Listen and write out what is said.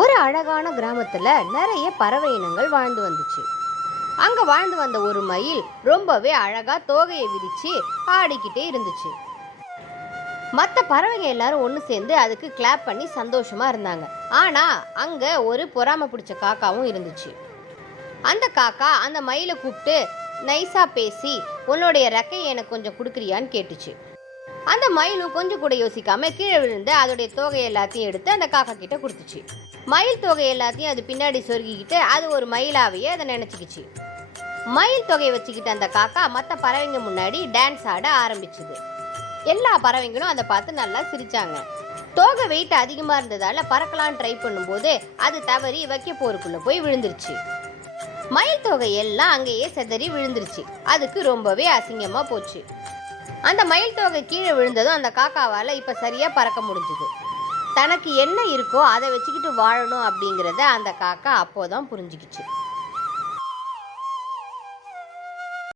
ஒரு அழகான கிராமத்துல நிறைய பறவை இனங்கள் வாழ்ந்து வந்துச்சு. அங்க வாழ்ந்து வந்த ஒரு மயில் ரொம்பவே அழகா தோகையை விரிச்சு ஆடிக்கிட்டே இருந்துச்சு. மற்ற பறவைங்க எல்லாரும் ஒன்று சேர்ந்து அதுக்கு கிளாப் பண்ணி சந்தோஷமா இருந்தாங்க. ஆனா அங்க ஒரு பொறாம பிடிச்ச காக்காவும் இருந்துச்சு. அந்த காக்கா அந்த மயிலை கூப்பிட்டு நைஸா பேசி, உன்னுடைய ரெக்கையை எனக்கு கொஞ்சம் கொடுக்குறியான்னு கேட்டுச்சு. அந்த மயிலும் கொஞ்சம் கூட யோசிக்காம கீழே விழுந்து அதோடைய தோகை எல்லாத்தையும் எடுத்து அந்த காக்கா கிட்ட கொடுத்துச்சு. மயில் தொகை எல்லாத்தையும் அது பின்னாடி சொருகிக்கிட்டு அது ஒரு மயிலாவையே அதை நினைச்சுக்கிச்சு. மயில் தொகையை வச்சுக்கிட்டு அந்த காக்கா மற்ற பறவைங்க முன்னாடி டான்ஸ் ஆட ஆரம்பிச்சுது. எல்லா பறவைங்களும் அதை பார்த்து நல்லா சிரிச்சாங்க. தோகை வெயிட் அதிகமா இருந்ததால பறக்கலான்னு ட்ரை பண்ணும்போது அது தவறி வைக்க போருக்குள்ள போய் விழுந்துருச்சு. மயில் தொகை எல்லாம் அங்கேயே செதறி விழுந்துருச்சு. அதுக்கு ரொம்பவே அசிங்கமா போச்சு. அந்த மயில் தொகை கீழே விழுந்ததும் அந்த காக்காவால் இப்போ சரியாக பறக்க முடிஞ்சுது. தனக்கு என்ன இருக்கோ அதை வச்சுக்கிட்டு வாழணும் அப்படிங்கிறத அந்த காக்கா அப்போதான் புரிஞ்சுக்கிச்சு.